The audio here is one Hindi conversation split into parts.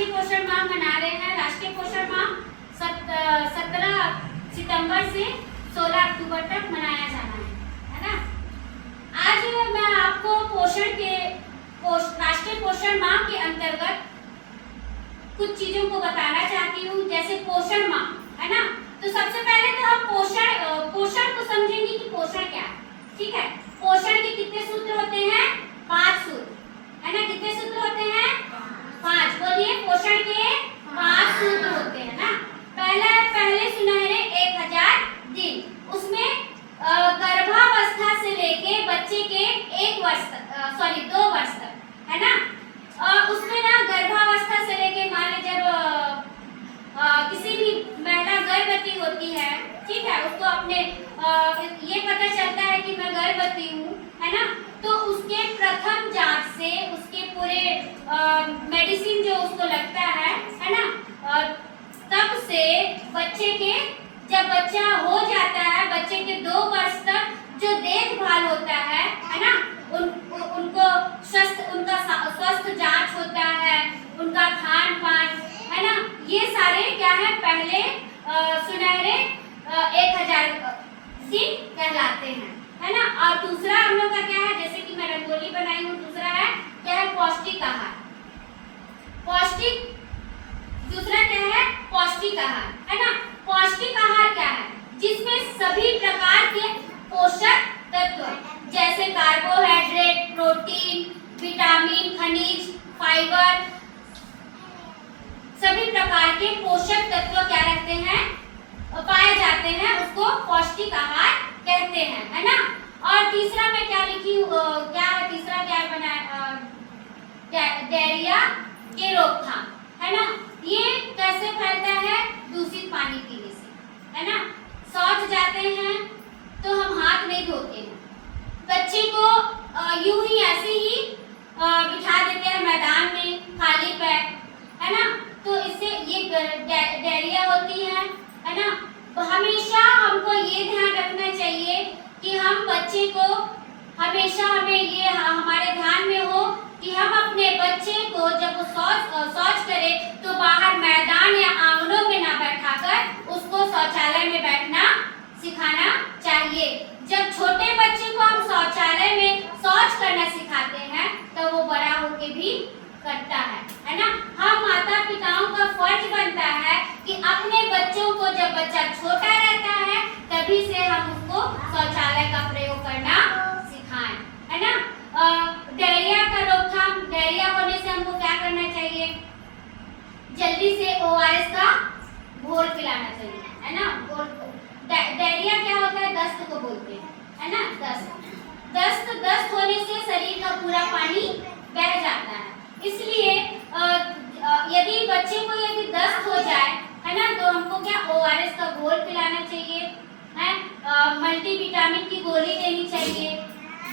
राष्ट्रीय पोषण माह मना रहे हैं। राष्ट्रीय पोषण माह 17 सितंबर से 16 अक्टूबर तक मनाया जाना है ना। आज मैं आपको राष्ट्रीय पोषण माह के अंतर्गत कुछ चीजों को बताना चाहती हूँ, जैसे पोषण माह है ना। तो सबसे पहले तो हम पोषण को समझेंगे कि पोषण क्या है। ठीक है, पोषण के कितने सूत्र होते हैं? 5 सूत्र है ना। कितने सूत्र होते हैं? 5। बोलिए, पोषण के 5 सूत्र होते हैं ना। पहले सुनहरे 1000 दिन, उसमें गर्भावस्था से लेके बच्चे के 2 वर्ष तक है ना। उसमें ना गर्भावस्था से लेके मान लीजिए जब किसी भी महिला गर्भवती होती है, ठीक है, उसको अपने ये पता चलता है कि मैं गर्भवती हूँ है ना। तो उसके प्रथम जांच से उसके पूरे मेडिसिन जो उसको लगता है ना, तब से बच्चे के जब बच्चा हो जाता है, बच्चे के 2 वर्ष तक जो देखभाल होता है ना, उनको स्वस्थ जांच होता है, उनका खान पान है ना, ये सारे क्या है, पहले सुनहरे 1000 दिन कहलाते हैं है ना। और दूसरा हम लोग का क्या है, जैसे कि मैं रंगोली बनाई हूँ, दूसरा है क्या है, पौष्टिक आहार। दूसरा क्या है, पौष्टिक आहार है ना। पौष्टिक आहार क्या है, जिसमें सभी प्रकार के पोषक तत्व जैसे कार्बोहाइड्रेट, प्रोटीन, विटामिन, खनिज, फाइबर, सभी प्रकार के पोषक तत्व क्या रहते हैं, पाए जाते हैं, उसको पौष्टिक आहार कहते हैं है ना। और तीसरा मैं क्या लिखी हूँ, तीसरा क्या बनाया, डायरिया के रोकथाम है ना। ये कैसे फैलता है, दूषित पानी पीने से है ना। शौच जाते हैं तो हम हाथ नहीं धोते हैं, बच्चे को यूं ही ऐसे ही बिठा देते हैं मैदान में खाली पैर है ना। तो इससे ये डायरिया होती है ना। हमेशा हमको ये ध्यान रखना चाहिए कि हम बच्चे को हमेशा हमें ये हमारे ध्यान में हो कि हम अपने बच्चे को जब वो शौच करे तो बाहर मैदान या आंगनों में ना बैठाकर उसको शौचालय में बैठना सिखाना चाहिए। जब छोटे बच्चे को हम शौचालय में शौच करना सिखाते हैं तो वो बड़ा होके भी करता है ना। हम माता पिताओं का फर्ज बनता है कि अपने बच्चों को, जब बच्चा छोटा रहता है तभी से हम उसको शौचालय का प्रयोग करना सिखाएं है ना। डायरिया का रोकथाम, डायरिया होने से हमको क्या करना चाहिए, जल्दी से ORS का घोल पिलाना चाहिए है ना। डायरिया क्या होता है, दस्त को बोलते हैं है ना। दस्त होने से शरीर का पूरा पानी बह जाता है, इसलिए यदि बच्चे को यदि दस्त हो जाए है ना, तो हमको क्या ORS का घोल पिलाना चाहिए है। मल्टीविटामिन की गोली देनी चाहिए,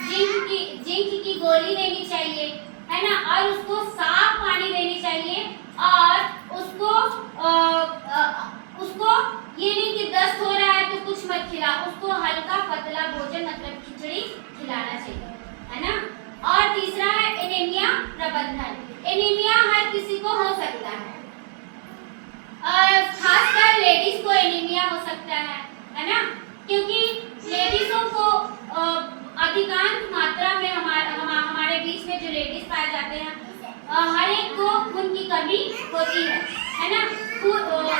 जिंक की गोली देनी चाहिए है ना। और उसको साफ पानी देनी चाहिए, और उसको ये नहीं कि दस्त हो रहा है तो कुछ मत खिला, उसको हल्का पतला भोजन मतलब खिचड़ी खिलाना चाहिए है ना। और तीसरा है एनीमिया प्रबंधन। एनीमिया हर किसी को हो सकता है, खासकर लेडीज को एनीमिया हो सकता है ना, क्योंकि लेडीजों को अधिकांश मात्रा में हमारे बीच में जो लेडीज पाए जाते हैं, हर एक को खून की कमी होती है ना।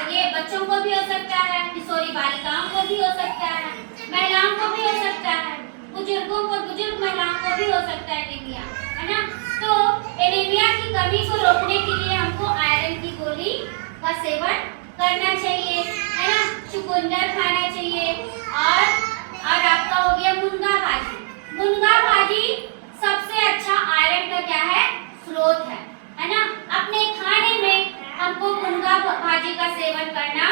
ये बच्चों को भी हो सकता है, किशोरी बालिकाओं को भी हो सकता है, महिलाओं को भी हो सकता है, बुजुर्ग महिलाओं को भी हो सकता है एनीमिया है ना। तो एनीमिया की कमी को रोकने के लिए हमको आयरन की गोली का सेवन करना चाहिए है ना। चुकंदर खाना चाहिए, और आपका हो गया मुनगा भाजी। मुनगा भाजी सबसे अच्छा आयरन का क्या है, स्रोत है ना। अपने खाने में हमको मुनगा भाजी का सेवन करना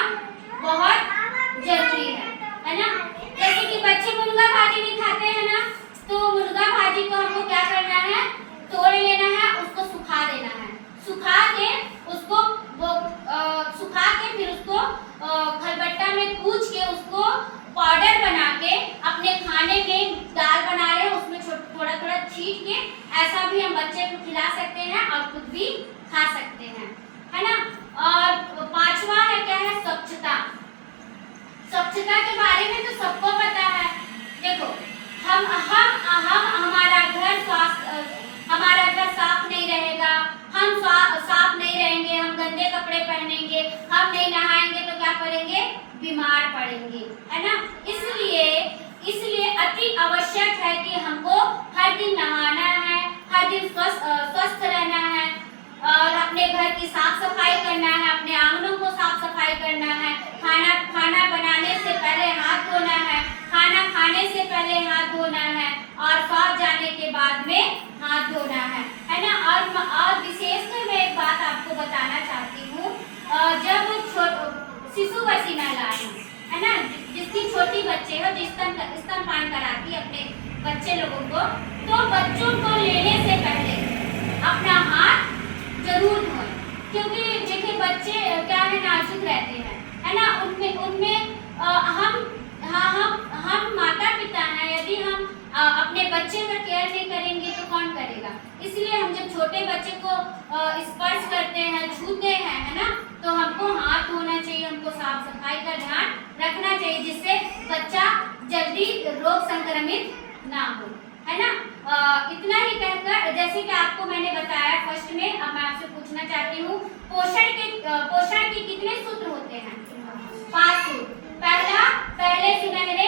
बहुत जरूरी है ना। जैसे कि बच्चे मुनगा भाजी नहीं खाते हैं ना, तो मुनगा भाजी को हमको क्या करना है, तोड़ लेना है, उसको सुखा देना है, सुखा के फिर उसको खलबट्टा में कूच के उसको पाउडर बना के अपने खाने में, दाल बना रहे हैं उसमें थोड़ा थोड़ा छीट के ऐसा भी हम बच्चे को खिला सकते हैं और खुद भी खा सकते हैं है ना। स्वच्छता के बारे में तो सबको पता है। देखो हम हमारा घर हमारा घर साफ नहीं रहेगा, हम साफ नहीं रहेंगे, हम गंदे कपड़े पहनेंगे, हम नहीं नहाएंगे तो क्या करेंगे, बीमार पड़ेंगे, है ना। इसलिए अति आवश्यक है कि हमको हर दिन नहाना है, हर दिन स्वस्थ रहना है और अपने घर की साफ सफाई करना है, अपने आंगनों को साफ सफाई करना है, खाना बनाने से पहले हाथ धोना है, खाना खाने से पहले हाथ धोना है और शौच जाने के बाद में हाथ धोना है ना। और विशेषकर मैं एक बात आपको बताना चाहती हूँ, जब शिशुवती महिलाएं है ना, जिसकी छोटी बच्चे हो, जिस स्तनपान कराती है अपने बच्चे लोगों को, तो बच्चों को लेने से पहले अपना हाथ जरूर धोएं, क्योंकि देखिए बच्चे क्या है, नाजुक रहते हैं, है ना। उनमें हम माता पिता हैं, यदि हम अपने बच्चे का केयर नहीं करेंगे तो कौन करेगा। इसलिए हम जब छोटे बच्चे को स्पर्श करते हैं, छूते हैं, है ना, तो हमको हाथ धोना चाहिए, हमको साफ सफाई का ध्यान रखना चाहिए, जिससे बच्चा जल्दी रोग संक्रमित ना हो, है ना। इतना ही कहकर, जैसे कि आपको मैंने बताया फर्स्ट में, अब मैं आपसे पूछना चाहती हूँ, पोषण के कितने सूत्र होते हैं? 5 सूत्र। पहले सुनहरे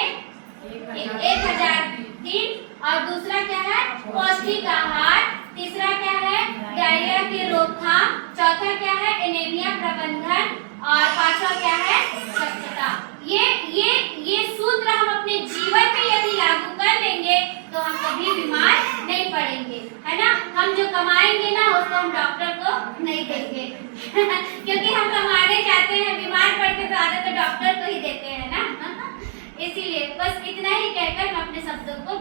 1000 दिन, और दूसरा क्या है, पौष्टिक आहार, तीसरा क्या है, डायरिया की रोकथाम, चौथा क्या है, एनीमिया प्रबंधन, और पांचवा क्या है, स्वच्छता। ये सूत्र हम अपने जीवन में यदि लागू कर लेंगे तो हम कभी बीमार नहीं पड़ेंगे, है ना। हम जो कमाएंगे ना, उसको हम डॉक्टर को नहीं देंगे क्योंकि हम कमाने जाते हैं, बीमार पड़ते तो आदत तो डॉक्टर को ही देते हैं ना इसीलिए बस इतना ही कहकर मैं अपने शब्दों को